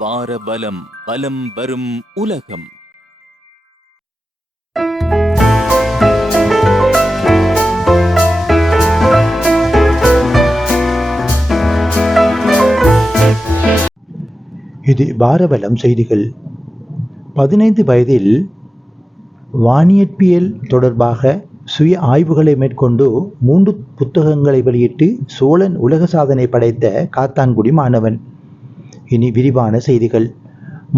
வாரபலம் பலம் வரும் உலகம். இது வாரபலம் செய்திகள். 15 வயதில் வானியற்பியல் தொடர்பாக சுய ஆய்வுகளை மேற்கொண்டு 3 புத்தகங்களை வெளியிட்டு சோழன் உலக சாதனை படைத்த காத்தான்குடி மாணவன். இனி விரிவான செய்திகள்.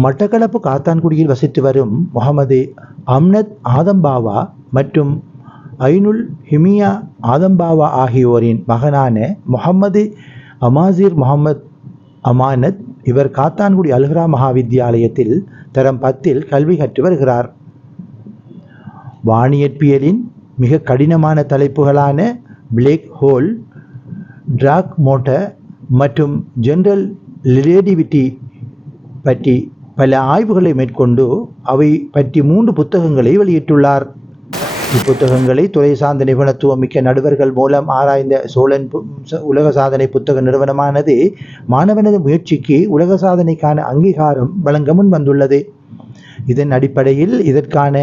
மட்டக்களப்பு காத்தான்குடியில் வசித்து வரும் முகமது அம்னத் ஆதம்பாவா மற்றும் ஐனுல் ஹிமியா ஆதம்பாவா ஆகியோரின் மகனான முகமது அமாசிர் முகமது அமானத் இவர் காத்தான்குடி அல்ஹரா மகாவித்தியாலயத்தில் தரம் 10 கல்வி கற்று வருகிறார். வானியற்பியலின் மிக கடினமான தலைப்புகளான பிளாக் ஹோல், டார்க் மேட்டர் மற்றும் ஜெனரல் ரிலேட்டிவிட்டி பற்றி பல ஆய்வுகளை மேற்கொண்டு அவை பற்றி 3 புத்தகங்களை வெளியிட்டுள்ளார். இப்புத்தகங்களை துறை சார்ந்த நிபுணத்துவம் மிக்க நடுவர்கள் மூலம் ஆராய்ந்த சோழன் உலக சாதனை புத்தக நிறுவனமானது மாணவனது முயற்சிக்கு உலக சாதனைக்கான அங்கீகாரம் வழங்க முன் வந்துள்ளது. இதன் அடிப்படையில் இதற்கான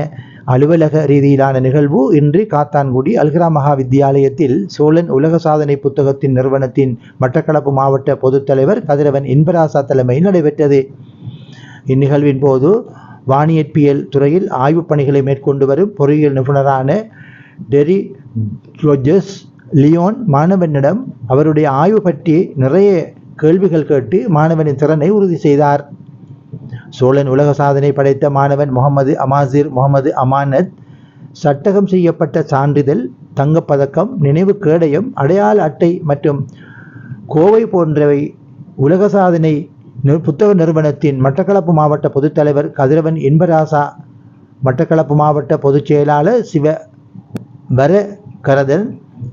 அலுவலக ரீதியிலான நிகழ்வு இன்று காத்தான்குடி அல்ஹரா மகாவித்தியாலயத்தில் சோழன் உலக சாதனை புத்தகத்தின் நிறுவனத்தின் மட்டக்களப்பு மாவட்ட பொதுத் தலைவர் கதிரவன் இன்பராசா தலைமையில் நடைபெற்றது. இந்நிகழ்வின் போது வானியற்பியல் துறையில் ஆய்வுப் பணிகளை மேற்கொண்டு வரும் பொறியியல் நிபுணரான டெரி ரோஜர்ஸ் லியோன் மாணவனிடம் அவருடைய ஆய்வு பற்றி நிறைய கேள்விகள் கேட்டு மாணவனின் திறனை உறுதி செய்தார். சோழன் உலக சாதனை படைத்த மாணவன் முகமது அமாசிர் முகமது அமானத் சட்டகம் செய்யப்பட்ட சான்றிதழ், தங்கப்பதக்கம், நினைவு கேடயம், அடையாள அட்டை மற்றும் கோவை போன்றவை உலக சாதனை புத்தக நிறுவனத்தின் மட்டக்களப்பு மாவட்ட பொதுத் தலைவர் கதிரவன் இன்பராசா, மட்டக்களப்பு மாவட்ட பொதுச் செயலாளர் சிவ வரகரதன்,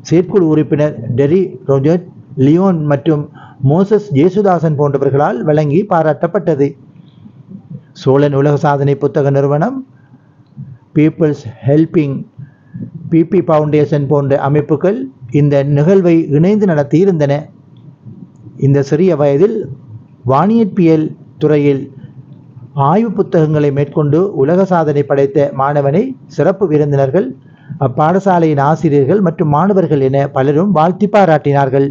செயற்குழு உறுப்பினர் டெரி ரோஜர் லியோன் மற்றும் மோசஸ் ஜேசுதாசன் போன்றவர்களால் வழங்கி பாராட்டப்பட்டது. சோழன் உலக சாதனை புத்தக நிறுவனம், பீப்புள்ஸ் ஹெல்பிங் பிபி ஃபவுண்டேஷன் போன்ற அமைப்புகள் இந்த நிகழ்வை இணைந்து நடத்தியிருந்தன. இந்த சிறிய வயதில் வானியற்பியல் துறையில் ஆய்வு புத்தகங்களை மேற்கொண்டு உலக சாதனை படைத்த மாணவனை சிறப்பு விருந்தினர்கள், அப்பாடசாலையின் ஆசிரியர்கள் மற்றும் மாணவர்கள் என பலரும் வாழ்த்தி பாராட்டினார்கள்.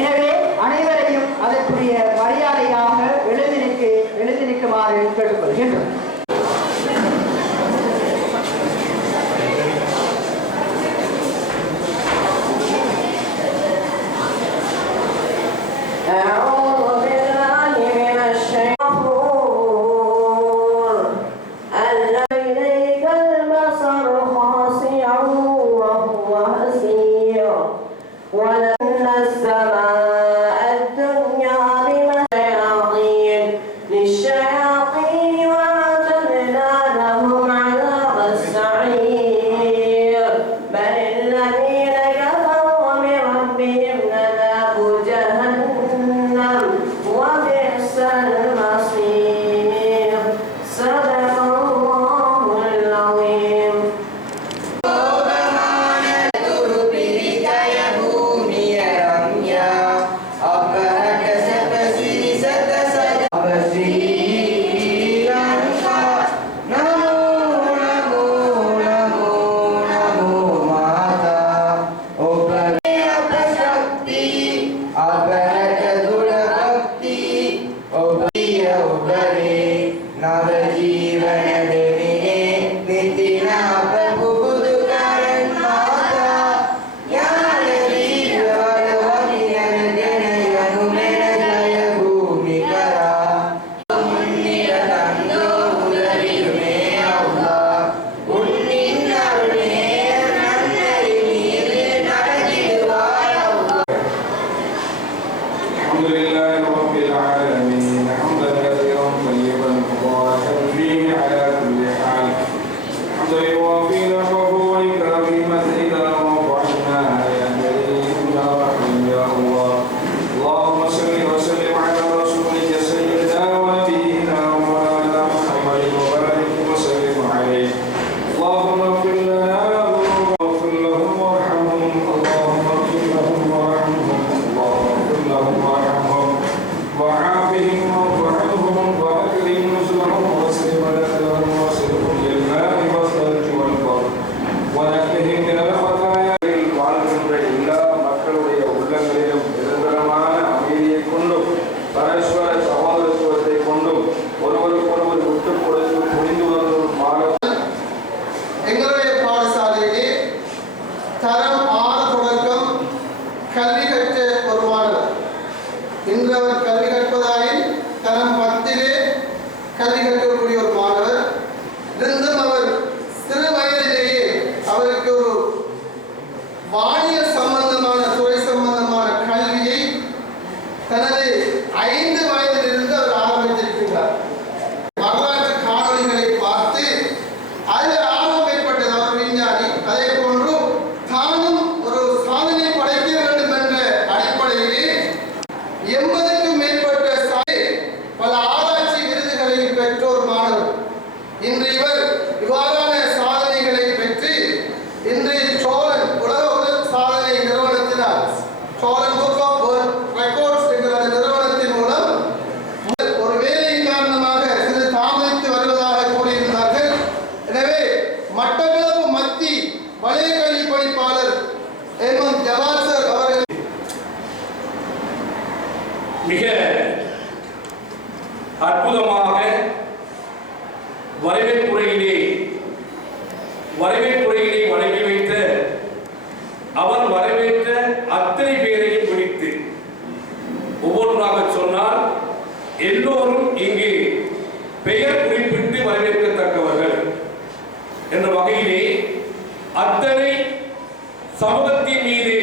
எனவே அனைவரையும் அதற்குரிய மரியாதையாக எழுதி நிற்குமாறு கேட்டுக்கொள்கின்றோம். يوافي نحوه وإكرام مزيدا وفعلنا يا كريم يا رحيم ஃபாரன் புக் ஆஃப் வேர்ல்ட் ரெக்கார்ட்ஸ் என்கிற அந்த நிறுவனத்தின் மூலம் ஒரு வேலையின் காரணமாக சிறு தாமதித்து வருவதாக கூறியிருந்தார்கள். எனவே மட்டக்களப்பு மத்தி வலய கல்வி பணிப்பாளர் எம் ஜவாத் சார் அவர்கள் மிக அற்புதமாக வரவேற்புரையிலே வழங்கி வைத்த அவர் வரவேற்ற அத்தனை பேரையும் பிடித்து ஒவ்வொன்றாக சொன்னால் எல்லோரும் இங்கு பெயர் குறிப்பிட்டு வரவேற்கத்தக்கவர்கள் என்ற வகையிலே அத்தனை சமூகத்தின் மீது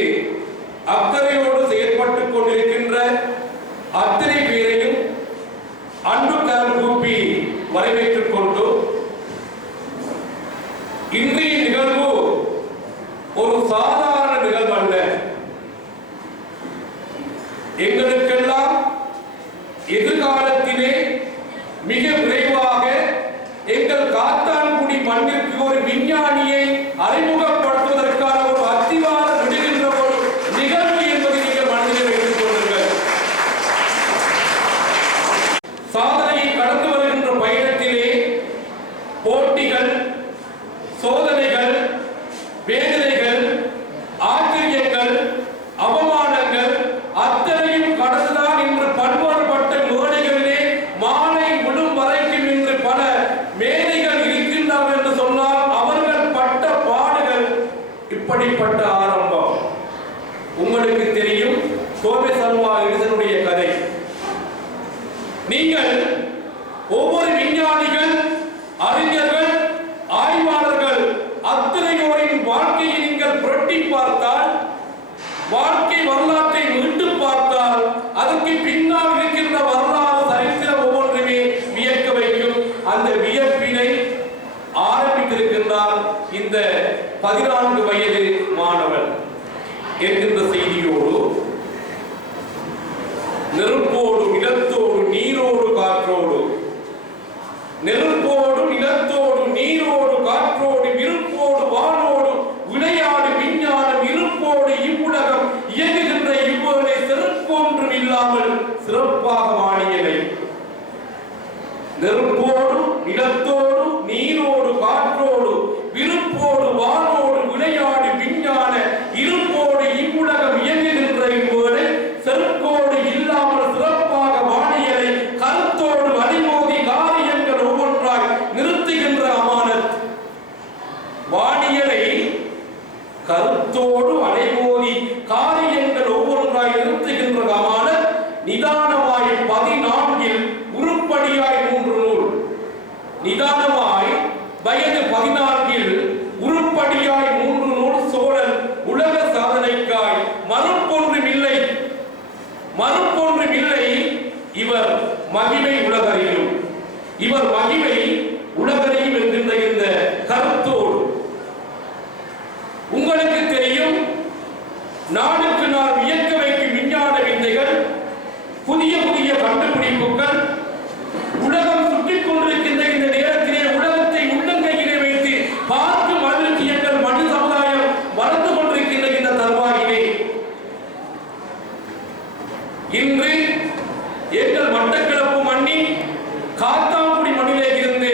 அக்கறையோடு செயல்பட்டுக் கொண்டிருக்கின்ற அத்தனை பேரையும் அன்பு கரம் கூப்பி வரவேற்றுக் கொண்டு இன்றைய நிகழ்வு ஒரு சாதாரண நிகழ்வு அல்ல. எங்களுக்கெல்லாம் எதிர்காலத்திலே மிக விரைவாக எங்கள் காத்தான்குடி மண்ணிற்கு ஒரு விஞ்ஞானியை அறிமுகப்படுத்துவதற்கான ஒரு அத்திவாரம் விடுகின்ற ஒரு நிகழ்வு என்பதை நீங்கள் மனதில் வைத்துக் கொள்ளுங்கள். சாதனையை கடந்து வருகின்ற பயணத்திலே போட்டிகள், சோதனைகள், வேதனைகள், ஆச்சரியங்கள், அவமானங்கள் அத்தனையும் கடந்துதான் இன்று பல்வேறுபட்ட மேடைகளிலே மாலை விடும் வரைக்கும் இன்று பல மேதைகள் இருக்கின்றனர் என்று சொன்னால் அவர்கள் பட்ட பாடுகள் இப்படிப்பட்ட ஆரம்பம். உங்களுக்கு தெரியும் தோமஸ் அல்வா எடிசனுடைய கதை. நீங்கள் ஒவ்வொரு விஞ்ஞானிகள், அறிஞர்கள், ஆய்வாளர்கள் அத்தனையோரின் வாழ்க்கையை நீங்கள் புரட்டி பார்த்தால், வாழ்க்கை வரலாற்றை மீண்டு பார்த்தால் அதற்கு பின்னால் இருக்கின்ற வரலாறு சரித்திரம் ஒவ்வொன்றுமே வியக்க வைக்கும். அந்த வியப்பினை ஆரம்பித்திருக்கின்றார் இந்த 14 வயது மாணவன் என்கின்ற செய்தியோடு நெருப்போடு நிலத்தோடு நீரோடு காற்றோடு, நெருப்போடு நிலத்தோடு நீரோடு காற்றோடு விருப்போடு வானோடு விளையாடு விஞ்ஞானம் இருப்போடு இவ்வுலகம் இயங்குகின்ற இவ்வேளை சிறப்பொன்றும் இல்லாமல் சிறப்பாக வாணியனை. நெருப்போடு நிலத்தோடு நீரோடு காற்றோடு விருப்போடு வானோடு விளையாடு விஞ்ஞான இருப்போடு இவ்வுலகம் இயங்குகின்ற இவ்வேளை செருப்போடு இல்லாமல் சிறப்பாக வாணியலை கருத்தோடு அடிமோதி காரியங்கள் ஒவ்வொன்றாய் நிறுத்துகின்ற அமானத். வாணியலை கருத்தோடு அடைமோதி காரியங்கள் ஒவ்வொன்றாய் நிறுத்துகின்ற அமானத். நிதானமாய் 14 உருப்படியாய் 3 நூல். நிதானமாய் வயது 14 உருப்படியாய் 3 நூல். சோழன் உலக சாதனைக்காய் மறுப்பொன்றும் இல்லை, மறுப்பொன்றும் இல்லை. இவர் மகிமை உலகறியும், இவர் மகிமை உலகறியும் என்கின்ற இந்த கருத்தோடு உங்களுக்கு தெரியும் நாளுக்கு நாள் வியக்க வைக்கும் விஞ்ஞான விந்தைகள், புதிய புதிய கண்டுபிடிப்புகள் உலகம் சுற்றிக் கொண்டிருக்கின்ற இந்த நேரத்திலே உலகத்தை உள்ளங்கையிலே வைத்து பார்க்கும் அளவிற்கு எங்கள் மனித சமுதாயம் வளர்ந்து கொண்டிருக்கின்ற இந்த தருவாயிலே இன்று எங்கள் மட்டக்களப்பு மண்ணின் காத்தான்குடி மண்ணிலே இருந்து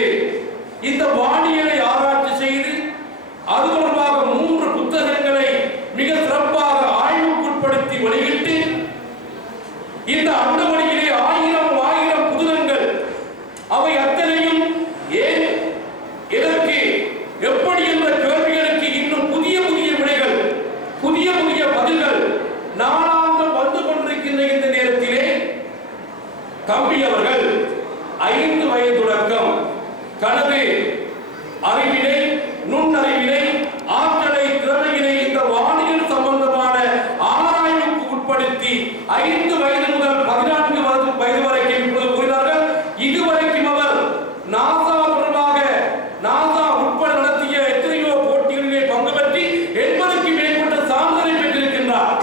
இந்த வானியலை ஆராய்ச்சி செய்து அது தொடர்பாக 3 புத்தகங்களை மிக சிறப்பாக ஆய்வுக்குட்படுத்தி வெளியிட்டு இந்த அண்டவழியிலே 1000 புதினங்கள் அவை அத்தனையும் ஏன், எதற்கு, எப்படி என்ற கேள்விகளுக்கு இன்னும் புதிய புதிய விடைகள், புதிய புதிய பதில்கள் நாளாந்தம் வந்து கொண்டிருக்கின்ற இந்த நேரத்திலே தம்பி அவர்கள் 5 வயது தொடக்கம் தனது அறிவினை, நுண்ணறிவினை, ஆற்றலை, திறமையினை இந்த வானியல் சம்பந்தமான ஆராய்வுக்கு உட்படுத்தி 5 வயது முதல் 14 வயது வரைக்கும் இப்பொழுது கூறினார்கள். இதுவரைக்கும் அவர் நாசா தொடர்பாக நாசா உட்பட நடத்திய எத்தனையோ போட்டிகளிலே பங்கு பெற்றி 80க்கு மேற்பட்ட சான்றிதழை பெற்றிருக்கின்றார்.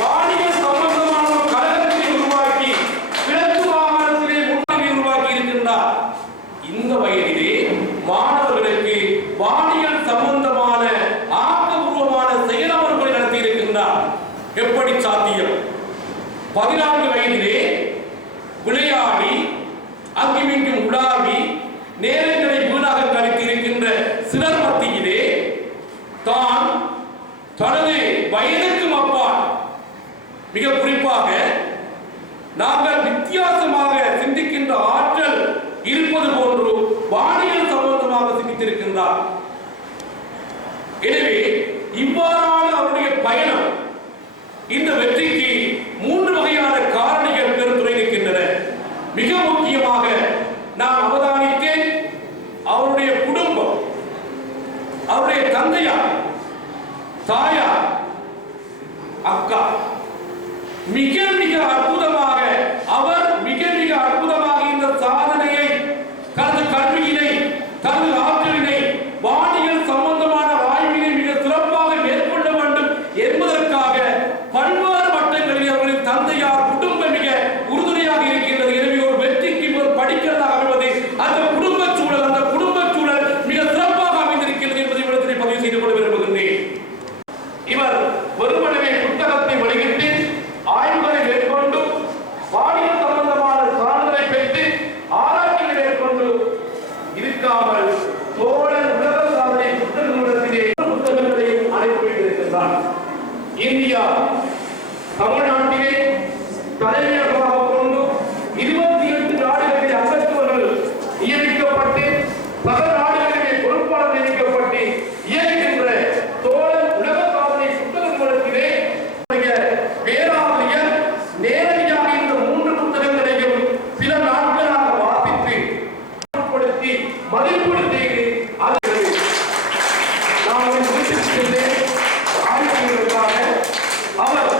வானியல் சம்பந்தமான ஒரு கழகத்தை உருவாக்கி கிழக்கு மாகாணத்திலே முன்னணி உருவாக்கி இருக்கின்றார். இந்த வயதிலே மாணவர்களுக்கு வானியல் சம்பந்தமான ஆக்கபூர்வமான செயலமர்களை நடத்தி இருக்கின்றார். சாத்தியம். 14 வயதிலே விளையாடி அங்குமிங்கும் உலாவி நேரங்களை வீணாக கழித்திருக்கின்ற சிலர் மத்தியிலே தான் தனது வயதுக்கும் அப்பால் மிக குறிப்பாக நாங்கள் வித்தியாசமாக சிந்திக்கின்ற ஆற்றல் இருப்பது போன்று வானியல் சம்பந்தமாக சிந்தித்திருக்கின்றார். எனவே இவ்வாறான அவருடைய பயணம் இந்த வெற்றிக்கு 3 வகையான காரணிகள் பெருந்துரை இருக்கின்றன. மிக முக்கியமாக நான் அவதானித்தேன் அவருடைய குடும்பம், அவருடைய தந்தையார், தாயார், அக்கா மிக மிக அற்புதமாக அவர் மிக மிக அற்புதமாக இந்த சாதனையை தனது கல்வியினை தனது ஆற்றலினை வானியல் சம்பந்தமான ஆய்வினை மிக சிறப்பாக மேற்கொள்ள வேண்டும் என்பதற்காக பல்வேறு வட்டங்களில் அவர்களின் தந்தையார் குடும்பம் மிக உறுதுணையாக இருக்கின்றது. எனவே ஒரு வெற்றிக்கு ஒரு படிக்கிறதாக அமைவது அந்த குடும்ப சூழல், அந்த குடும்ப சூழல் மிக சிறப்பாக அமைந்திருக்கிறது என்பதை விடத்தினை பதிவு செய்து கொள்ள விரும்புகின்றேன். இவர் வெறுமனவே புத்தகத்தை வெளியிட்டு ஆய்வுகளை மேற்கொண்டு வானியல் சம்பந்தமான சான்றிதழை பெற்று ஆராய்ச்சிகளை மேற்கொண்டு இருக்காமல் சோழன் உலக சாதனை புத்தகங்களிடத்திலே புத்தகங்களையும் அனுப்பி வைத்திருக்கின்றார். இந்தியா தமிழ்நாட்டிலே தலைமையகமாக கொண்டு 28 நாடுகளில் அங்கத்துவர்கள் நியமிக்கப்பட்டு பல நாடுகளிலே பொறுப்பாளர் நியமிக்கப்பட்டு இயங்குகின்ற சோழன் உலக சாதனை புத்தகங்களிடத்திலே பேராசிரியர் நேரடியாக இந்த 3 புத்தகங்களையும் சில நாட்களாக வாசித்து மதிப்பீடு செய்து நான் குறிப்பிட்டிருந்தேன். ஆய்வுகளுக்காக அவர்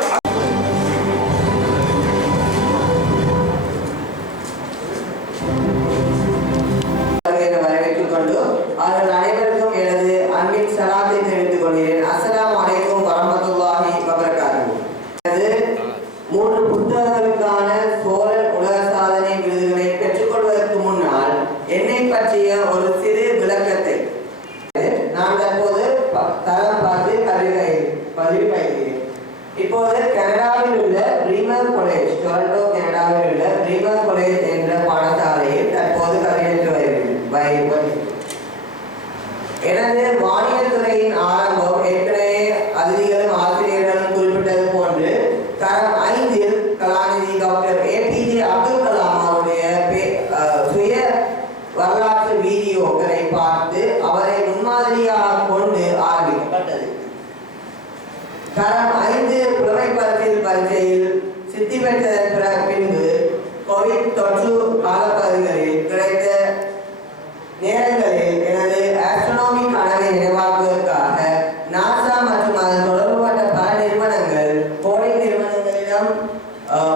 வரவேற்றுக் கொண்டு அவர்கள் அனைவருக்கும் எனது அன்பின் சலாத்தை தெரிவித்துக் கொள்கிறேன். அஸ்ஸலாமு அலைக்கும் வரஹ்மத்துல்லாஹி வபரகாத்துஹு. 3 புத்தகங்களுக்கான சோழன் உலக சாதனை விருதுகளை பெற்றுக்கொள்வதற்கு முன்னால் என்னை பற்றிய ஒரு சிறு விளக்கத்தை நான் தற்போது தரம் பார்த்து பதிவு பயிர்கிறேன். இப்போது கனடாவில் உள்ள பிரீமர் காலேஜ், டொரண்டோ கனடாவில் உள்ள பிரீமர் காலேஜ் என்ற பாடசாலையில் தற்போது கல்வியற்று வருகிறேன். எனது வானியல் துறையின் ஆரம்பம் ஏற்கனவே அதிதிகளும் ஆசிரியர்களும் குறிப்பிட்டது போன்று தரம் 5 கலாநிதி டாக்டர் APJ அப்துல் கலாம் அவருடைய சுய வரலாற்று வீடியோக்களை பார்த்து அவரை முன்மாதிரியாக கொண்டு ஆரம்பிக்கப்பட்டது. தரம் 5 புலமை பரீட்சையில் சித்தி பெற்றதன் பின்பு கோவிட் தொற்று காலப்பகுதிகளில் கிடைத்த நேரங்களில் எனது ஆஸ்ட்ரோனமி கனவை நினைவாக்குவதற்காக நாசா மற்றும் அதன் தொடர்புபட்ட பல நிறுவனங்கள் கோடிங் நிறுவனங்களிடம்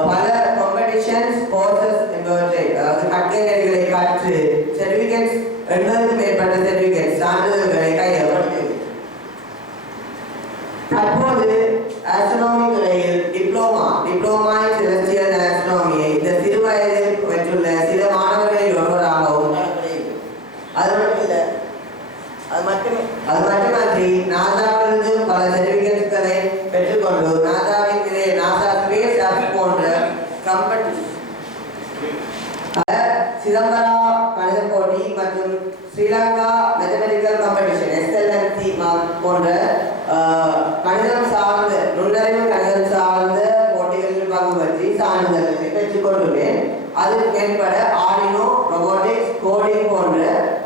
பல காம்படிஷன்ஸ் கோர்சஸ் என்பவற்றை அதாவது கற்கைகளை கற்று சர்டிபிகேட்ஸ் 80க்கும் மேற்பட்ட சர்டிபிகேட் சான்றிதழ்களை கையகப்படுத்தியது. தற்போது ஆஸ்ட்ரோனமி துறையில் டிப்ளோமா இன் செலஸ்டியல் ஆஸ்ட்ரோனமியை இந்த சிறு வயதில் பெற்றுள்ள சில மாணவர்களில் ஒருவராகவும் அது மட்டுமன்றி நாசாவிலிருந்து பல சர்டிபிகேட்களை பெற்றுக்கொண்டு நாசா ஸ்பேஸ் ஆப் போன்ற சிதம்பரா கணித போட்டி மற்றும் ஸ்ரீலங்கா மேத்தமெட்டிக்கல் காம்படிஷன் SLMC போன்ற கணிதம் சார்ந்த நுண்ணறிவு கணிதம் சார்ந்த போட்டிகளில் பங்கு பற்றி சான்றிதழ்களை பெற்றுக்கொண்டுள்ளேன். அதுக்கு மேற்பட ஆர்டினோ, ரொபோட்டிக்ஸ், கோடிங் போன்ற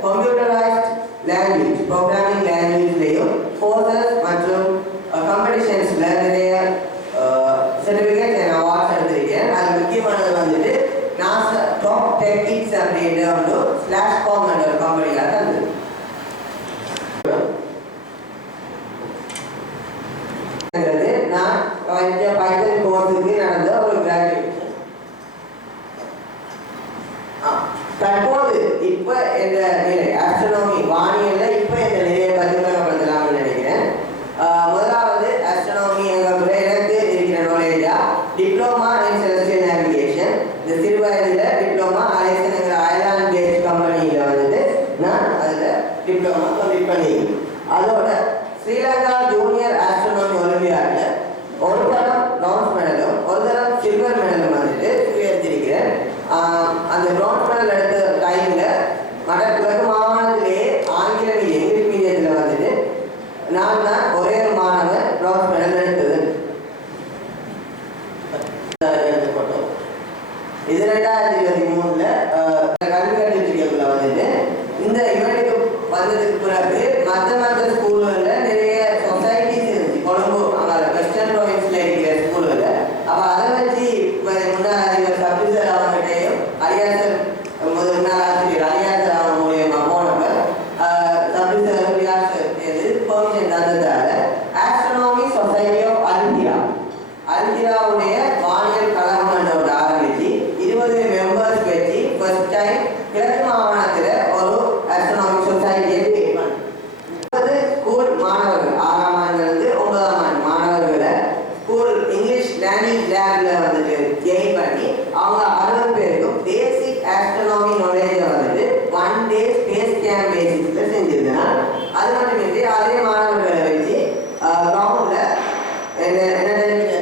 கம்ப்யூட்டரைஸ்ட் லாங்குவேஜ் ப்ரோக்ராமிங் லாங்குவேஜ்லையும் கோர்சஸ் மற்றும் காம்படிஷன்ஸ்ல நிறைய சர்டிஃபிகேட் அண்ட் அவார்ட்ஸ் எடுத்திருக்கேன். அது முக்கியமானது வந்துட்டு நாசா டாப் டெக்னிக்ஸ் அப்படின்ற ஒரு /com என்ற ஒரு கம்பெனியாக இருந்தது. நான் பைத்தன் கோர்ஸுக்கு நடந்த ஒரு கிராஜுவேஷன். தற்போது இப்ப என்ற நிலை ஆஸ்ட்ரோனமி வானியல்ல இப்ப இந்த நிலையை பரிந்துரைப்படுத்தலாம்னு நினைக்கிறேன். முதலாவது ஆஸ்ட்ரோனமி எனக்கு இருக்கிற நாலேஜா டிப்ளமா இன் செலஸ்டியல் நேவிகேஷன். இந்த சிறு வயதுல டிப்ளமா அலைசன்ங்கிற அயர்லாந்து பேஸ்ட் கம்பெனியில வந்துட்டு நான் அதுல டிப்ளமா கம்ப்ளீட் பண்ணிக்கிறேன். அதோட ஸ்ரீலங்கா ஜூனியர் ஆஸ்ட்ரோனமி ஒலிம்பியாட்ல ஒரு தரம் இது 2023ல் கல்வி கட்டுரைக்குள்ள வந்துட்டு இந்த இவனுக்கு வந்ததுக்கு பிறகு மற்ற ஸ்கூல்களில் நிறைய சொசைட்டிஸ் இருந்துச்சு. கொழும்பு அங்கே வெஸ்டர்ன் ப்ரொவின்ஸில் இருக்கிற ஸ்கூல்களில். அப்போ அதை வச்சு முன்னாள் அதிபர் சப்ரிசர் அவங்ககிட்டையும் அரியாசர் முன்னாள் ஆசிரியர் அரியாசர் அவங்க மூலியமாக போனப்ப சப்ரிசர் வியாசர் பெர்மிஷன் தந்ததால ஆஸ்ட்ரோனாமி சொசைட்டி ஆஃப் அல்கிராவுடைய வானியல் கழகம் என்ற ஒரு ஆரம்பிச்சு 20 மெம்பர்ஸ் வச்சு ஃபர்ஸ்ட் டைம் கிழக்கு மாகாணத்தில் ஒரு ஆஸ்ட்ரோனாமிக் சொசைட்டியை கிரியேட் பண்ணது. ஸ்கூல் மாணவர்கள் 6ஆம் ஆண்டிலிருந்து 9ஆம் ஆண்டு மாணவர்களை ஸ்கூல் இங்கிலீஷ் லாங்குவேஜ் லேப்ல வந்துட்டு கெயின் பண்ணி அவங்க 60 பேருக்கும் பேசிக் ஆஸ்ட்ரோனாமி நாலேஜை வந்துட்டு 1 டே ஸ்பேஸ் கேம்ப் பேசிஸ்ல செஞ்சிருந்தேன். அது மட்டுமின்றி அதே மாணவர்களை வச்சு கிரவுண்ட்ல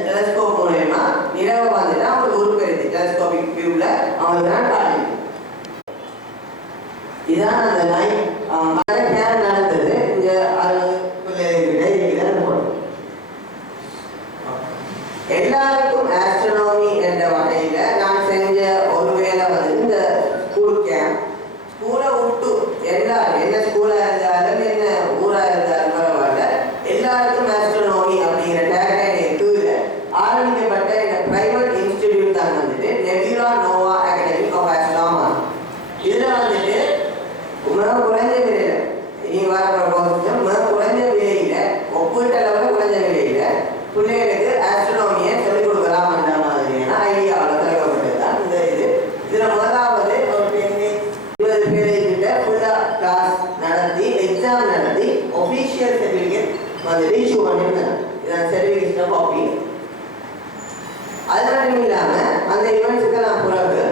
டெலஸ்கோப் மூலமா நிலவை வந்துட்டு அவங்களுக்கு உருப்பெருது டெலஸ்கோபிக் வியூல அவங்களுக்கு தான் காலேஜ். இதான் அந்த நைட் கேம்ப் நடந்தது. இங்க 60 பிள்ளைகிட்ட எல்லாருக்கும் ஆஸ்ட்ரோனாமி என்ற வகையில நான் செஞ்ச ஒரு வேலை வந்து இந்த ஸ்கூல் கேம்ப். ஸ்கூலை விட்டு எல்லாரும் என்ன ஸ்கூலா இருந்தாலும் என்ன ஊரா இருந்தாலும் பரவாயில்ல, எல்லாருக்கும் ஆஸ்ட்ரோனாமி அப்படிங்கிற டேக்லைனை கீழே ஆரம்பிக்கப்பட்ட இந்த பிரைவேட் இன்ஸ்டிடியூட் தான் வந்துட்டு நெபியூலா நோவா அகாடமி ஆஃப் ஆஸ்ட்ரோனாமி. இதுல வந்துட்டு மிக குறைஞ்ச விலையில இனி வர மிக குறைஞ்ச விலையில ஒப்பீட்டளவில் குறைஞ்ச விலையில பிள்ளைகளுக்கு ஆஸ்ட்ரோனாமியை சொல்லிக் கொடுக்கலாம் என்ற மாதிரியான ஐடியாவில் தொடங்கப்பட்டது தான் இந்த இது. இதுல முதலாவது ஒரு 20 பேருக்கிட்ட ஃபுல்லா கிளாஸ் நடத்தி எக்ஸாம் நடத்தி ஒஃபிஷியல் சர்டிஃபிகேட் வந்துட்டு இஷ்யூ பண்ணியிருந்தாங்க. இதான் சர்டிஃபிகேஷன் காப்பி. அது மட்டும் இல்லாமல் அந்த ஈவெண்ட்ஸுக்கெல்லாம் பிறகு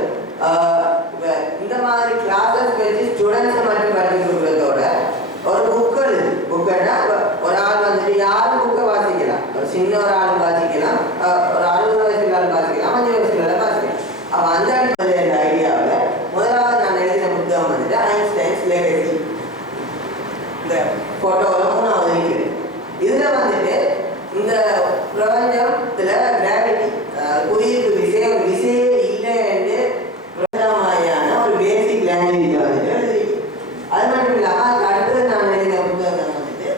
இந்த மாதிரி கிளாஸஸ் வச்சு ஸ்டூடெண்ட்ஸை மட்டும் படிச்சு கொடுக்குறதோட ஒரு புக்குன்னா ஒரு ஆள் வந்துட்டு யாரும் புக்கை வாசிக்கலாம். ஒரு சின்ன ஒரு ஆளும் வாசிக்கலாம், ஒரு 60 வயசுல வாசிக்கலாம், 5 வயசுல வாசிக்கலாம். அப்போ அந்த அடிப்படையில் ஐடியாவில் முதலாவது நான் எழுதின புத்தகம் வந்துட்டு ஐன்ஸ்டைன்ஸ் லெகசி. இந்த ஃபோட்டோவில் 3வது இருக்குது. இதில் வந்துட்டு இந்த பிரபஞ்சத்தில் கிராவிட்டி புவியீர்ப்பு விசையே இல்லை என்று மாதிரியான ஒரு பேசிக் லாங்குவேஜ் வந்துட்டு எழுதிருக்கு. அது மட்டும் இல்லாமல் அதுக்கு அடுத்தது நான் எழுதின புத்தகம் வந்துட்டு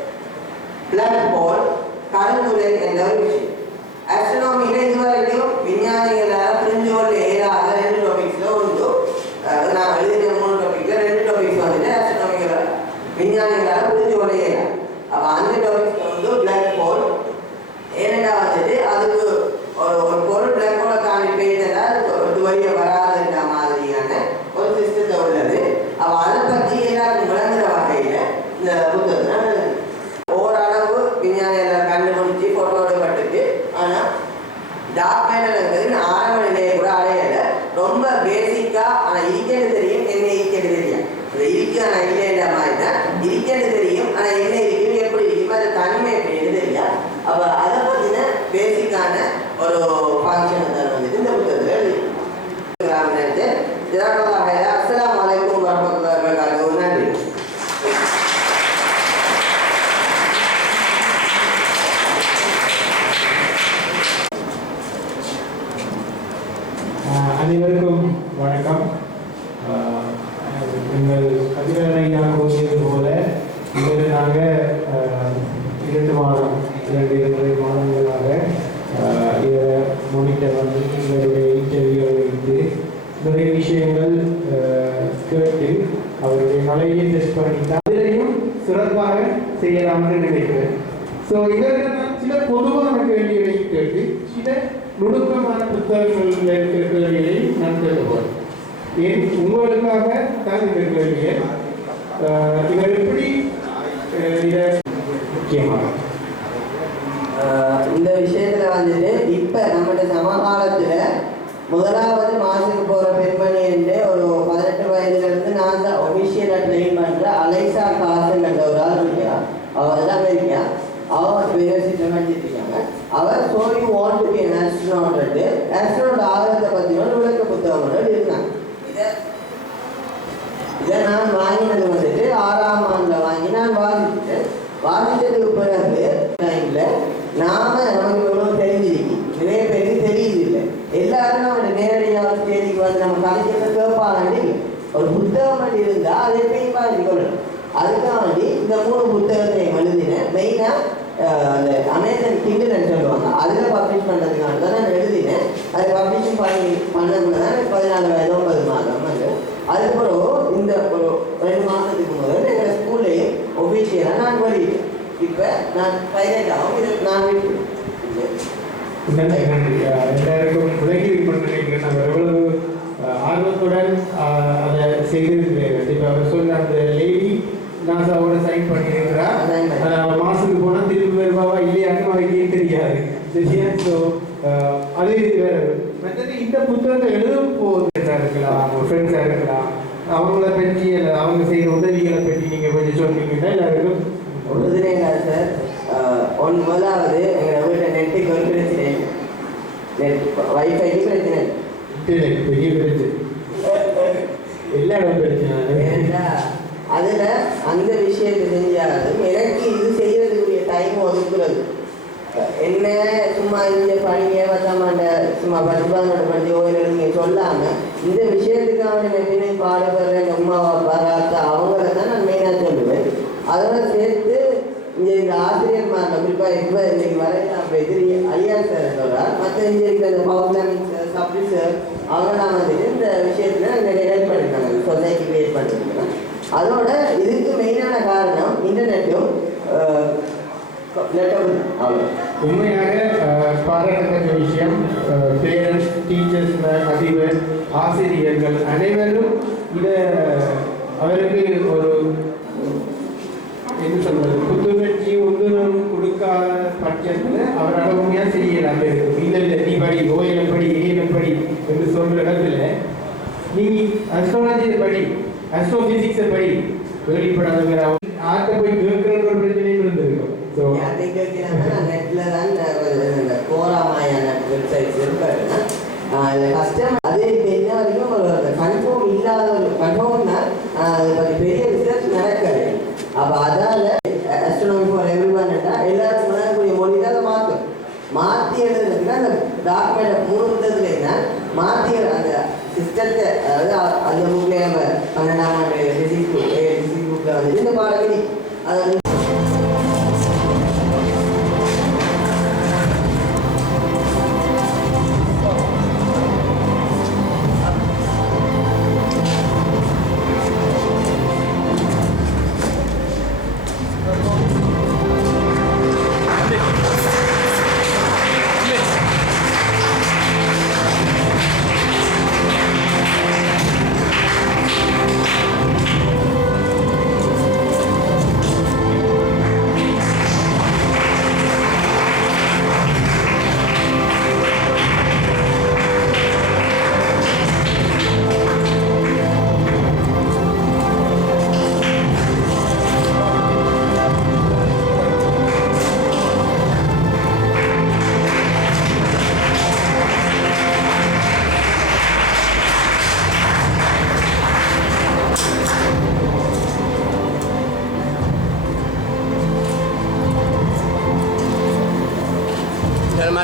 பிளாக் ஹோல் கருந்துளை என்ற ஒரு விஷயம். ஆஸ்ட்ரோனாமியில் இதுவரைக்கும் விஞ்ஞானிகளால் புரிஞ்சு கொள்ள இயலாத 2 டாபிக்ஸில் உண்டு. நான் எழுதின 3 டாபிக்ல 2 டாபிக்ஸ் வந்துட்டு ஆஸ்ட்ரோனாமிகளால் விஞ்ஞானிகளால் புரிஞ்சு கொள்ள இயலாம். அப்போ அந்த டாபிக்ஸ் வந்து பிளாக் ஹோல். ஏனெண்டா வந்துட்டு அதுக்கு ஒரு பொருள் பிளாக் ஹோலை தாண்டி போயிட்டா அது வழியை வராதுன்ற மாதிரியான ஒரு சிஸ்டத்தை உள்ளது. அப்போ அதை பற்றி எல்லாருக்கும் விளங்குற வகையில் இந்த புத்தகத்தை ஓரளவு விஞ்ஞானிகளை கண்டுபிடிச்சி ஃபோட்டோ எடுக்கப்பட்டுச்சு. ஆனால் டார்க் மேட்டர்ங்கிறது ஆரம்ப நிலையை கூட அடையலை. ரொம்ப பேசிக்காக ஆனால் இருக்கிறது தெரியும், என்ன இருக்கிறது தெரியும். அது இருக்கு ஆனால் இல்லைன்ற மாதிரி தான் இருக்கிறது தெரியும், ஆனால் என்ன இருக்கும், எப்படி இருக்கும், அது தன்மை எப்படின்னு தெரியும். அப்போ அதை பற்றின பேசிக்கான ஒரு ஃபங்க்ஷன் தான் வந்துட்டு இந்த புத்தகத்தில் எழுதிருக்கோம். அஸ்ஸலாமு அலைக்கும் வரஹ்மத்துல்லாஹி வபரகாத்துஹு. நன்றி. அனைவருக்கும் வணக்கம். எங்கள் அதிகாரியாக கூறியது போல இதில் நாங்கள் 2 மாதங்களாக இதை மானிட்டர் வந்து எங்களுடைய இன்டர்வியூவை வைத்து நிறைய விஷயங்கள் கேட்டு அவருடைய மலையை டெஸ்ட் பண்ணிட்டு அதிலையும் சிறப்பாக செய்யலாம்னு நினைக்கிறேன். ஸோ இதற்கு நான் சில பொதுவான கேள்விகளை கேட்டு சில நுணுக்கமான புத்தகங்களில் இருக்கிற கேள்விகளையும் நான் கேட்டுவோம். ஏன் உங்களுக்காக தான் இந்த கேள்வியை இவர் எப்படி இதை முக்கியமாக இந்த விஷயத்தில் வந்துட்டு இப்போ நம்மளுடைய சமகாலத்தில் முதலாவது மாசுக்கு போகிற பெண்மணி என்று ஒரு 18 வயதுலேருந்து நான் தான் ஒஃபிஷியலாக ட்ரெயின் பண்ணுற அலைசா காசுன்ற ஒரு ஆள் இருக்கா. அவர் தான் அமெரிக்கா. அவர் யூனிவர்சிட்டியில் படிச்சிருக்காங்க. அவர் so you want to be an astronaut astronaut ஆகிறத பற்றி ஒரு விளக்க புத்தகம் இருந்தாங்க. இதை நான் வாங்கினது வந்துட்டு 6ஆம் ஆண்டில் வாங்கி நான் வாசித்ததுக்கு பிறகு டைமில் நமக்கு இவ்வளோ தெரிஞ்சிருக்கு, நிறைய பேருக்கு தெரியுது இல்லை. எல்லாரும் நம்ம நேரடியாக ஸ்டேஜுக்கு வந்து அதுக்காக வேண்டி இந்த 3 புத்தகத்தை எழுதினேன். மெயினாக அந்த அமேசான் கிண்டல்னு சொல்லுவாங்க, அதில் பப்ளிஷ் பண்ணுறதுக்காக தான் நான் எழுதினேன். அது பப்ளிஷிங் பண்ணக்குள்ள தான் 14 வயது 9 மாதம் வந்து. அதுக்கப்புறம் இந்த ஒரு 2 மாதத்துக்கு முதல் எங்கள் ஸ்கூல்லையும் ஒஃபிஷியலாக நான் வெளியிட்டேன். இப்போ நான் பைலட் ஆகும், இது நான் விட்டு எல்லாருக்கும் உலகி பண்ணுறீங்க. நம்ம எவ்வளவு ஆர்வத்துடன் அதை செய்திருக்கிறேன். இப்போ அவர் சொன்ன அந்த லேடி நாசாவோட சைன் பண்ணியிருக்கிறா, மாதத்துக்கு போனால் திருப்பி வருவாவா இல்லையான்னு அவருக்கே தெரியாது. சரியா? ஸோ அது மற்றது இந்த புத்தகத்தை எழுதும் போதுதான் இருக்கலாம், அவங்க ஃப்ரெண்ட்ஸாக இருக்கலாம், அவங்கள பற்றி அவங்க செய்கிற உதவிகளை பற்றி நீங்கள் கொஞ்சம் சொன்னீங்கன்னா எல்லாருக்கும் உறுதுணை இல்லை சார். முதலாவது எங்கள் வீட்டில் நெட்டுக்கு ஒரு பிரச்சனை, நெட் வைஃபைக்கு பிரச்சனை, இன்டர்நெட் பெரிய பிரச்சனை, எல்லா இடம் பிரச்சனை. அதில் அந்த விஷயத்தை செஞ்சாலும் எனக்கு இது செய்யறதுக்குரிய டைம் ஒதுக்குறது. என்ன சும்மா இங்கே படிங்க பத்தாமாண்ட சும்மா படிப்பானோட பற்றி ஓய்வு நீங்கள் சொல்லாமல் இந்த விஷயத்துக்காக நெப்பினை பாடுபடுற அம்மாவை பாராட்ட அவங்கள தான் நான் மெயினாக சொல்லுவேன். அதோட சேர்த்து இங்கே இந்த ஆசிரியர்மாரில் குறிப்பாக இப்போ இன்றைக்கு வரையலாம் எதிரி ஐயா சார் சொல்கிறார், மற்ற இங்கே இருக்கிற இந்த பவுர்ணமி சார் சப்ரி சார் அவங்களாம் வந்துட்டு இந்த விஷயத்தில் நிறைய ஹெல்ப் பண்ணியிருக்காங்க, சொசைட்டி கிரியேட் பண்ணியிருக்காங்க. அதோட இதுக்கு மெயினான காரணம் இன்டர்நெட்டும் உண்மையாக பாராட்டத்தக்க விஷயம். பேரண்ட்ஸ், டீச்சர்ஸ், அதிபர், ஆசிரியர்கள் அனைவரும் இதை அவருக்கு ஒரு என்ன சொல்வது புத்துணர்ச்சி உந்துணர்வு கொடுக்காத பட்சத்தில் அவரால் உண்மையாக செய்யலாம் இருக்கும். இல்லை இல்லை நீ படி, ஓயில் படி, ஏஎல் படி என்று சொல்கிற இடத்துல நீ அஸ்ட்ராலஜியை படி, அஸ்ட்ரோபிசிக்ஸை படி, வெளிப்படாதவங்க ஆட்ட போய் கேட்கிற ஒரு பிரச்சனையும் இருந்திருக்கும். ஸோ நெட்டில் தான் கோராமாயான வெப்சைட்ஸ் இருக்காருன்னா கஷ்டம். அது இப்போ என்ன வரைக்கும் ஒரு கன்ஃபார்ம் இல்லாத ஒரு கன்ஃபார்ம்னா அதை பற்றி பெரிய ரிசர்ச் நடக்காது. அப்போ அதால் அஸ்ட்ரானமி ஃபார் எவ்ரிவன்ட்டா எல்லாருக்கும் உணரக்கூடிய மொழி தான் அதை மாற்றி எழுதுறதுன்னா அந்த டாக்குமெண்ட்டை 3 புத்தகத்துலேன்னா மாற்றி அந்த சிஸ்டத்தை, அதாவது அந்த புக்கில் நம்ம 12ஆம் ஆண்டு டிசிக் புக்கில் வந்து இந்த பாடப்படி அதை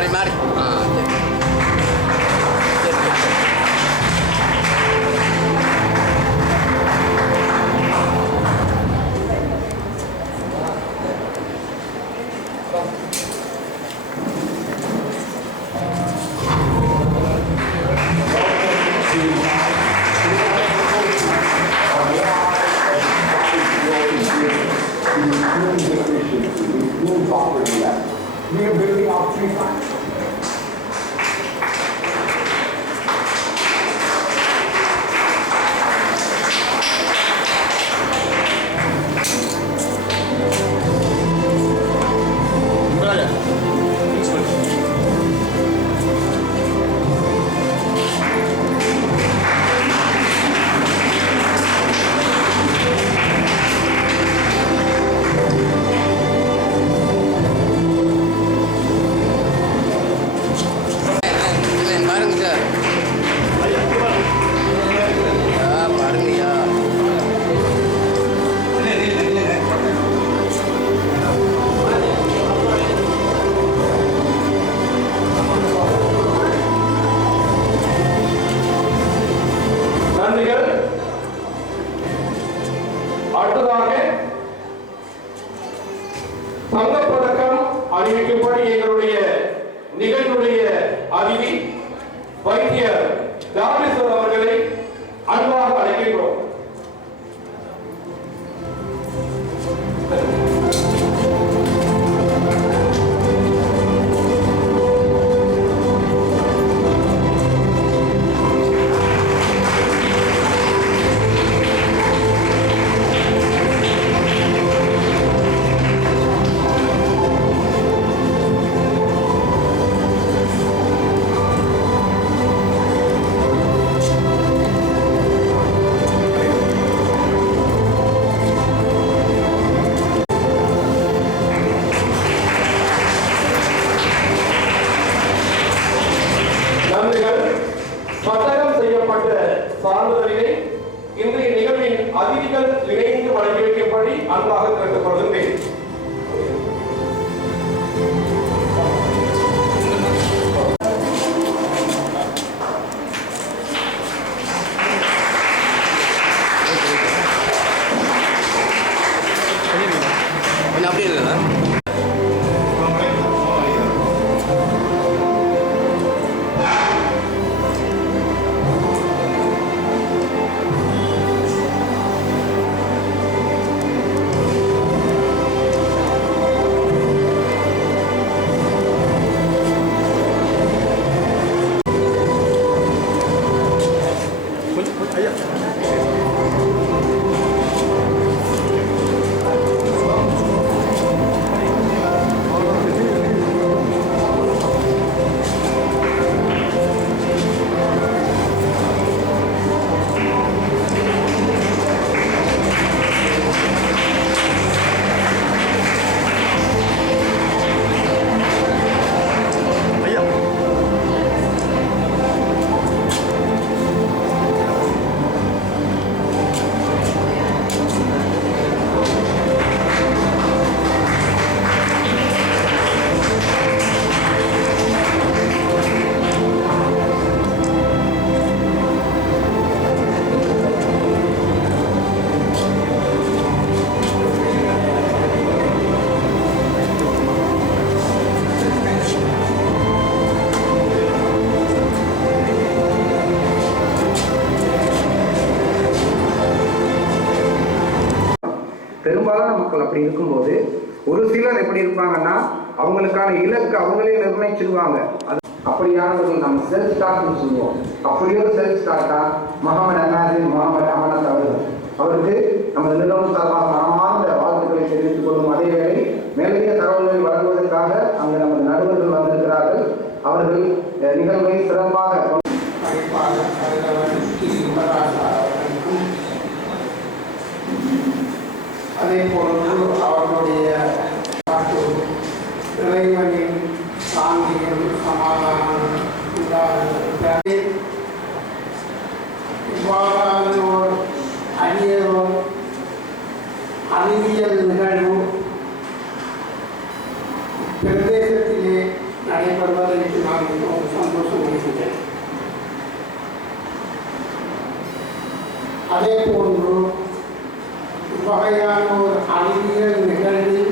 mari. We are building out 3 times. அடுத்ததாக நிகழ்வுடைய அதிதி வைத்தியர் ராமேஸ்வர் அவர்களை அன்பாக அழைக்கின்றோம். பத்தகம் செய்யப்பட்ட சான்றிதழினை இன்றைய நிகழ்வின் அதிதிகள் இணைந்து வழங்கி வைக்கும்படி அன்பாக கேட்டுக்கொள்கின்றேன். அப்படியே இல்லை பெரும்பாலான மக்கள் அப்படி இருக்கும்போது ஒரு சிலர் எப்படி இருப்பாங்கன்னா அவங்களுக்கான இலக்கு அவங்களே நிர்ணயிச்சிருவாங்க. அது அப்படியானவர்கள் நம்ம செல்ஃப் ஸ்டார்ட்னு சொல்லுவோம். அப்படியே ஒரு செல்ஃப் ஸ்டார்ட்டா முகமது அமனத் அவருக்கு நமது நிறுவனம் சார்பாக மனமார்ந்த வாழ்த்துக்களை தெரிவித்துக் கொள்ளும். அதேவேளை மேலதிக தகவல்களை வழங்குவதற்காக அங்கு நமது நடுவர்கள் வந்திருக்கிறார்கள். அவர்கள் நிகழ்வை சிறப்பாக அதே போன்று அவர்களுடைய இறைவனின் சாந்தியும் சமாதானம் உண்டாகிறது. இவ்வாறான ஒரு அரியரும் அறிவியல் நிகழ்வு பிரதேசத்திலே நடைபெறுவதற்கு நான் மிகவும் சந்தோஷம் அடைகின்றேன். அதே போன்று வகையான ஒரு அறிவியல் நிகழ்வில்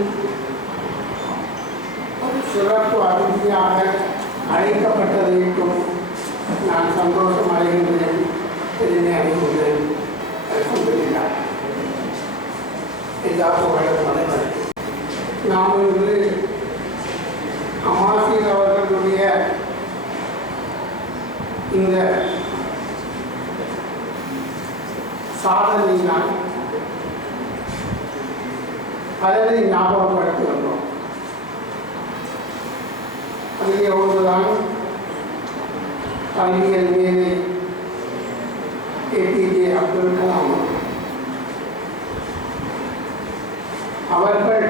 ஒரு சிறப்பு அறிவியாக அழைக்கப்பட்டதற்கும் நான் சந்தோஷம் அடைகின்றேன், பெருமை அடைகின்றேன். நாம் இன்று அமாசிர் அவர்களுடைய இந்த சாதனையினால் அதனை ஞாபகப்படுத்துகின்றோம். அதிலே ஒன்றுதான் அறிவியல் மேதை APJ அப்துல் கலாம் அவர்கள்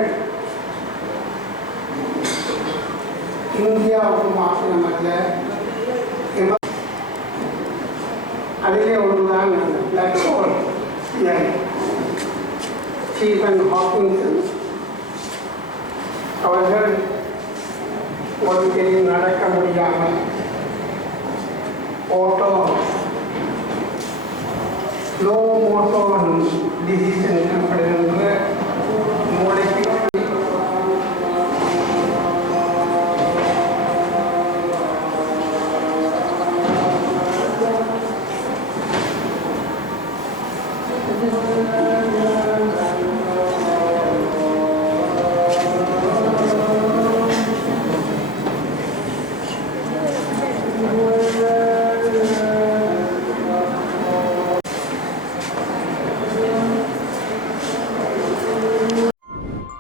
இந்தியாவுக்கு மாத்திரமல்ல, அதிலே ஒன்றுதான் பிளாக் ஹோல் ஸ்டீஃபன் ஹாக்கின்சன் அவர்கள் ஒருத்தரையும் நடக்க முடியாமல் லோ மோட்டோன் டிசீஸ் எனப்படுகின்ற மூளைக்கு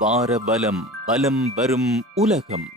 வார பலம் பலம் வரும் உலகம்.